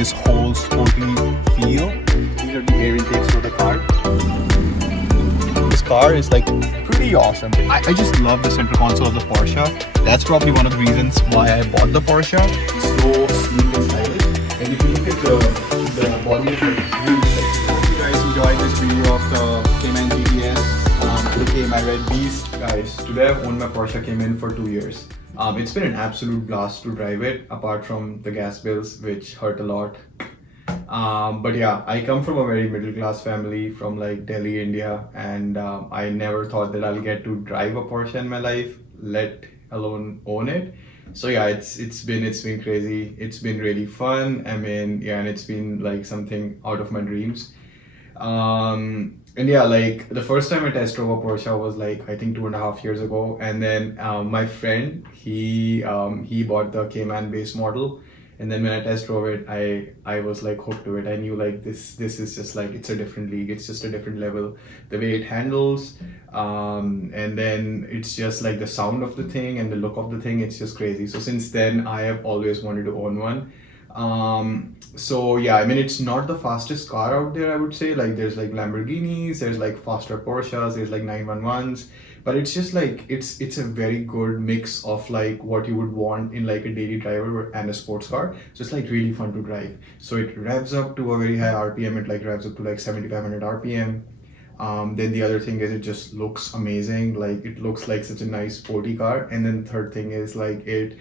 this whole sporty feel. These are the air intakes for the car. This car is like pretty awesome. I just love the center console of the Porsche. That's probably one of the reasons why I bought the Porsche. So sleek and stylish. And if you look at the body of it, really sexy. Hope you guys enjoyed this video of the Cayman GTS. Okay, my red beast. Guys, today I've owned my Porsche Cayman for 2 years. It's been an absolute blast to drive it, apart from the gas bills, which hurt a lot. But yeah, I come from a very middle class family from like Delhi, India, and I never thought that I'll get to drive a Porsche in my life, let alone own it. So yeah, it's been crazy. It's been really fun. I mean, yeah, and it's been like something out of my dreams. And yeah, like the first time I test drove a Porsche was like I think 2.5 years ago, and then my friend he bought the Cayman base model, and then when I test drove it, I was like hooked to it. I knew like this is just like it's a different league. It's just a different level. The way it handles, and then it's just like the sound of the thing and the look of the thing. It's just crazy. So since then, I have always wanted to own one. So yeah, I mean, it's not the fastest car out there, I would say. Like there's like Lamborghinis, there's like faster Porsches, there's like 911s, but it's just like it's a very good mix of like what you would want in like a daily driver and a sports car. So it's like really fun to drive. So it revs up to a very high RPM. It like revs up to like 7,500 RPM. Then the other thing is it just looks amazing. Like it looks like such a nice sporty car. And then the third thing is like it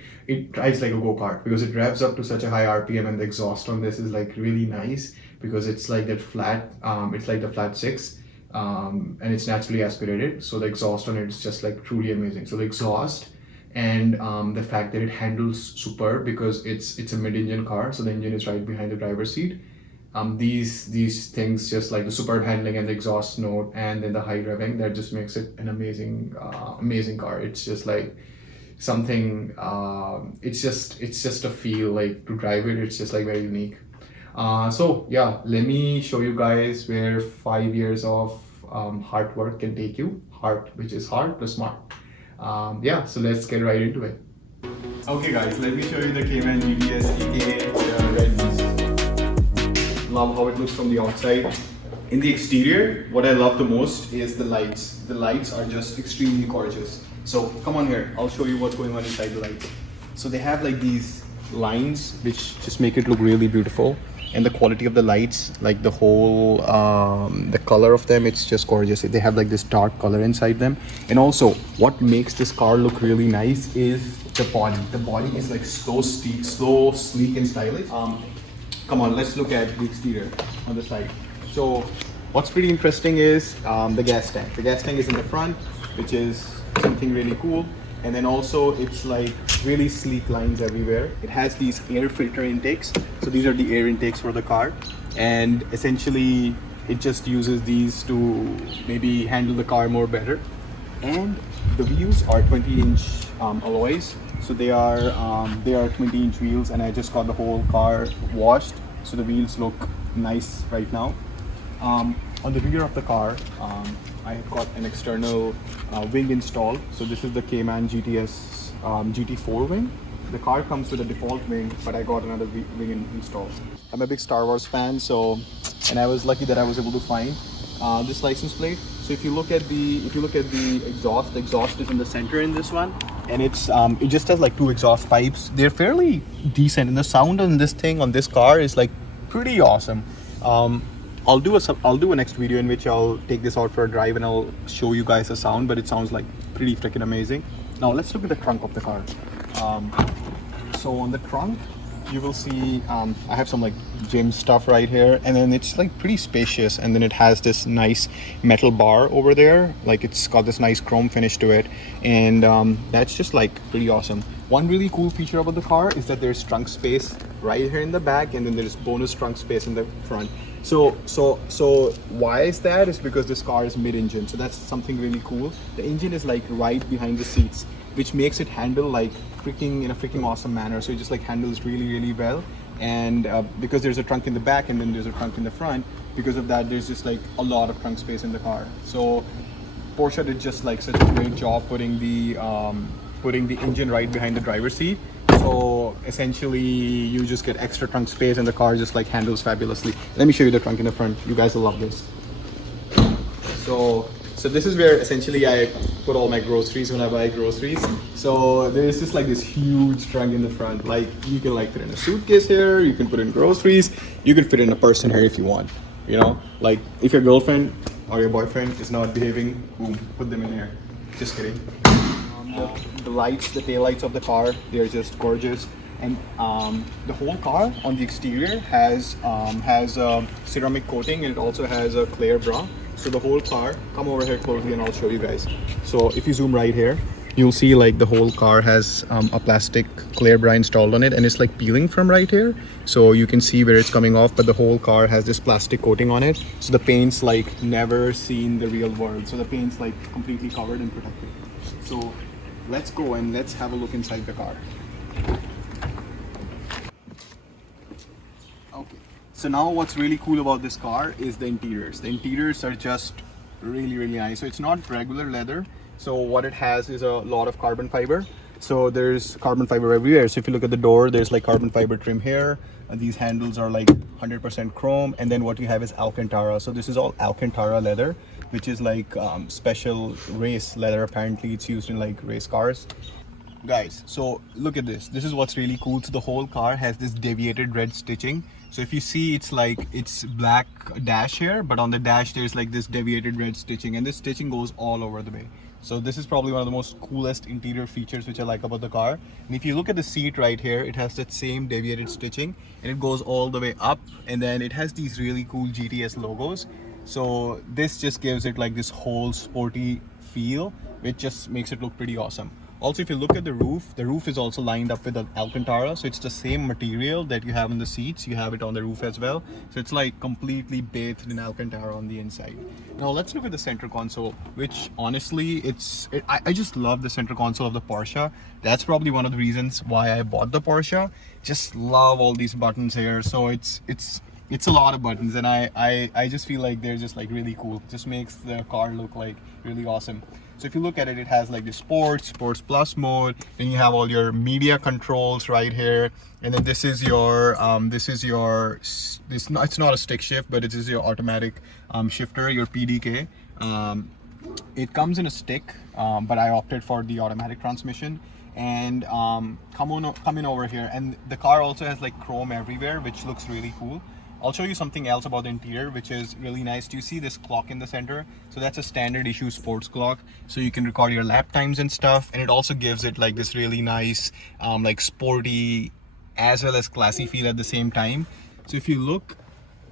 drives like a go-kart because it revs up to such a high RPM, and the exhaust on this is like really nice because it's like that flat, it's like the flat six, and it's naturally aspirated. So the exhaust on it is just like truly amazing. So the exhaust and the fact that it handles superb because it's a mid-engine car. So the engine is right behind the driver's seat. These things, just like the superb handling and the exhaust note and then the high revving, that just makes it an amazing car. It's just like something, it's just a feel like to drive it. It's just like very unique. So yeah, let me show you guys where 5 years of hard work can take you. Hard, which is hard plus smart. Yeah, so let's get right into it. Okay guys, let me show you the Cayman GTS, aka the red beast. Love how it looks from the outside. In the exterior, what I love the most is the lights. The lights are just extremely gorgeous. So come on here, I'll show you what's going on inside the lights. So they have like these lines which just make it look really beautiful, and the quality of the lights, like the whole the color of them, it's just gorgeous. They have like this dark color inside them. And also what makes this car look really nice is the body. The body is like so sleek and stylish. Come on, let's look at the exterior on the side. So what's pretty interesting is the gas tank. The gas tank is in the front, which is something really cool. And then also it's like really sleek lines everywhere. It has these air filter intakes. So these are the air intakes for the car. And essentially it just uses these to maybe handle the car more better. And the wheels are 20-inch alloys. So they are 20-inch wheels, and I just got the whole car washed, so the wheels look nice right now. On the rear of the car, I have got an external wing installed. So this is the Cayman GTS GT4 wing. The car comes with a default wing, but I got another wing installed. I'm a big Star Wars fan, and I was lucky that I was able to find this license plate. So if you look at the exhaust, the exhaust is in the center in this one, and it just has like 2 exhaust pipes. They're fairly decent, and the sound on this thing, on this car, is like pretty awesome. I'll do a next video in which I'll take this out for a drive and I'll show you guys the sound, but it sounds like pretty freaking amazing. Now let's look at the trunk of the car. So on the trunk, you will see I have some like gym stuff right here, and then it's like pretty spacious, and then it has this nice metal bar over there. Like it's got this nice chrome finish to it, and that's just like pretty awesome. One really cool feature about the car is that there's trunk space right here in the back, and then there's bonus trunk space in the front. So why is that? It's because this car is mid-engine, so that's something really cool. The engine is like right behind the seats, which makes it handle like in a freaking awesome manner. So it just like handles really well. And because there's a trunk in the back and then there's a trunk in the front, because of that there's just like a lot of trunk space in the car. So Porsche did just like such a great job putting the engine right behind the driver's seat. So essentially you just get extra trunk space and the car just like handles fabulously. Let me show you the trunk in the front. You guys will love this. So this is where essentially I put all my groceries when I buy groceries. So there's just like this huge trunk in the front. Like you can like fit in a suitcase here, you can put in groceries, you can fit in a person here if you want. You know, like if your girlfriend or your boyfriend is not behaving, boom, put them in here. Just kidding. The lights, the tail lights of the car, they're just gorgeous. And the whole car on the exterior has a ceramic coating, and it also has a clear bra. So the whole car, come over here closely and I'll show you guys. So if you zoom right here, you'll see like the whole car has a plastic clear bra installed on it, and it's like peeling from right here. So you can see where it's coming off, but the whole car has this plastic coating on it. So the paint's like never seen the real world. So the paint's like completely covered and protected. So let's go and let's have a look inside the car. Okay, so now what's really cool about this car is the interiors. The interiors are just really nice. So it's not regular leather. So what it has is a lot of carbon fiber. So there's carbon fiber everywhere. So if you look at the door, there's like carbon fiber trim here. And these handles are like 100% chrome. And then what you have is Alcantara. So this is all Alcantara leather, which is like special race leather. Apparently it's used in like race cars. Guys, so look at this. This is what's really cool. So the whole car has this deviated red stitching. So if you see, it's like it's black dash here, but on the dash there's like this deviated red stitching, and this stitching goes all over the way. So this is probably one of the most coolest interior features which I like about the car. And if you look at the seat right here, it has that same deviated stitching, and it goes all the way up, and then it has these really cool GTS logos. So this just gives it like this whole sporty feel, which just makes it look pretty awesome. Also, if you look at the roof is also lined up with the Alcantara. So it's the same material that you have in the seats, you have it on the roof as well. So it's like completely bathed in Alcantara on the inside. Now let's look at the center console, which honestly, I just love the center console of the Porsche. That's probably one of the reasons why I bought the Porsche. Just love all these buttons here. So it's a lot of buttons, and I just feel like they're just like really cool. Just makes the car look like really awesome. So if you look at it, it has like the sports plus mode. Then you have all your media controls right here, and then this is your it's not a stick shift, but it is your automatic shifter, your PDK. It comes in a stick, but I opted for the automatic transmission. And come in over here, and the car also has like chrome everywhere, which looks really cool. I'll show you something else about the interior, which is really nice. Do you see this clock in the center? So that's a standard issue sports clock. So you can record your lap times and stuff. And it also gives it like this really nice, like sporty as well as classy feel at the same time. So if you look,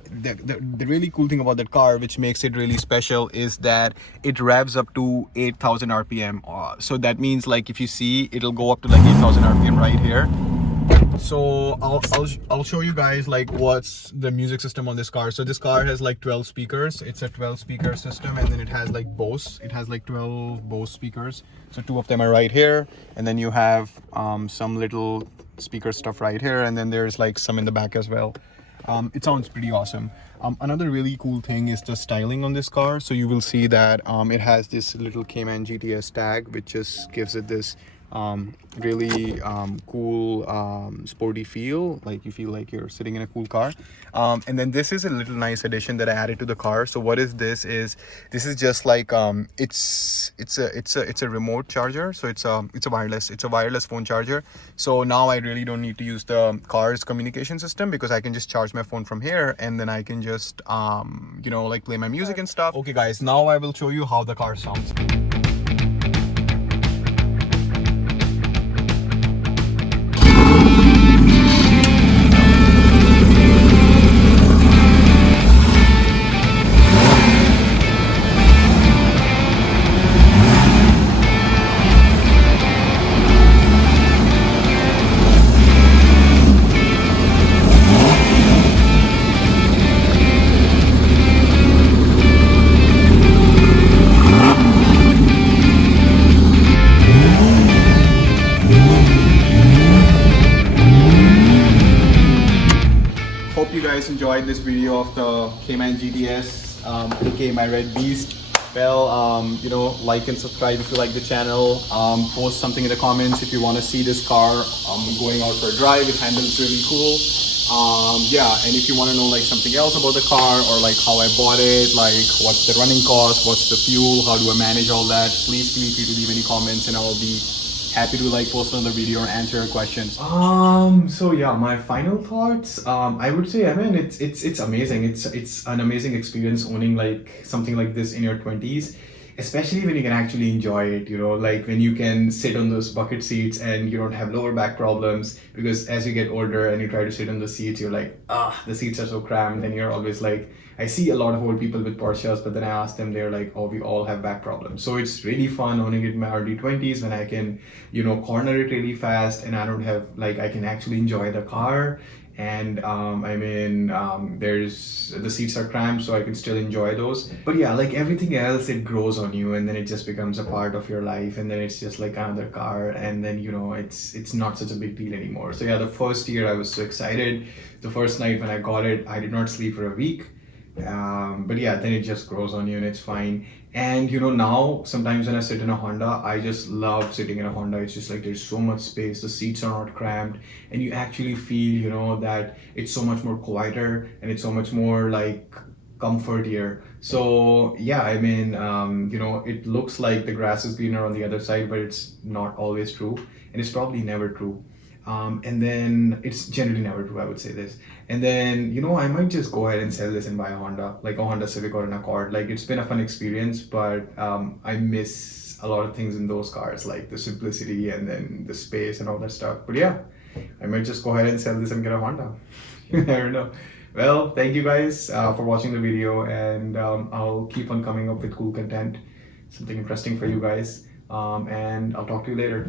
the really cool thing about that car, which makes it really special, is that it revs up to 8,000 RPM. So that means like if you see, it'll go up to like 8,000 RPM right here. So I'll show you guys like what's the music system on this car. So this car has like 12 speakers. It's a 12 speaker system, and then it has like Bose. It has like 12 Bose speakers. So 2 of them are right here, and then you have some little speaker stuff right here, and then there's like some in the back as well. It sounds pretty awesome. Another really cool thing is the styling on this car. So you will see that it has this little Cayman GTS tag, which just gives it this really cool sporty feel, like you feel like you're sitting in a cool car. And then this is a little nice addition that I added to the car. So what is this is just like it's a remote charger. So it's a wireless phone charger. So now I really don't need to use the car's communication system, because I can just charge my phone from here, and then I can just you know, like play my music and stuff. Okay guys, now I will show you how the car sounds. Hope you guys enjoyed this video of the Cayman GTS, aka my red beast. Well, like and subscribe if you like the channel. Post something in the comments if you want to see this car. Going out for a drive. It handles really cool. Yeah, and if you want to know like something else about the car or like how I bought it, like what's the running cost, what's the fuel, how do I manage all that, please feel free to leave any comments and I will be happy to like post another video or answer your questions. So yeah, my final thoughts. I would say, I mean, it's amazing. It's an amazing experience owning like something like this in your 20s, especially when you can actually enjoy it, like when you can sit on those bucket seats and you don't have lower back problems, because as you get older and you try to sit on the seats, you're like, the seats are so cramped, and you're always like, I see a lot of old people with Porsches, but then I ask them, they're like, oh, we all have back problems. So it's really fun owning it in my early 20s when I can, corner it really fast and I don't have, like, I can actually enjoy the car. And there's the seats are cramped, so I can still enjoy those. But yeah, like everything else, it grows on you, and then it just becomes a part of your life, and then it's just like another car, and then it's not such a big deal anymore. So yeah, the first year I was so excited. The first night when I got it, I did not sleep for a week. But yeah, then it just grows on you and it's fine. And now sometimes when I sit in a Honda, I just love sitting in a Honda. It's just like there's so much space, the seats are not cramped, and you actually feel that it's so much more quieter and it's so much more like comfort here. So yeah, it looks like the grass is greener on the other side, but it's not always true, and it's probably never true. And then it's generally never true, I would say this. And then, I might just go ahead and sell this and buy a Honda, like a Honda Civic or an Accord. Like, it's been a fun experience, but I miss a lot of things in those cars, like the simplicity and then the space and all that stuff. But yeah, I might just go ahead and sell this and get a Honda. You never know. Well, thank you guys for watching the video, and I'll keep on coming up with cool content, something interesting for you guys. And I'll talk to you later.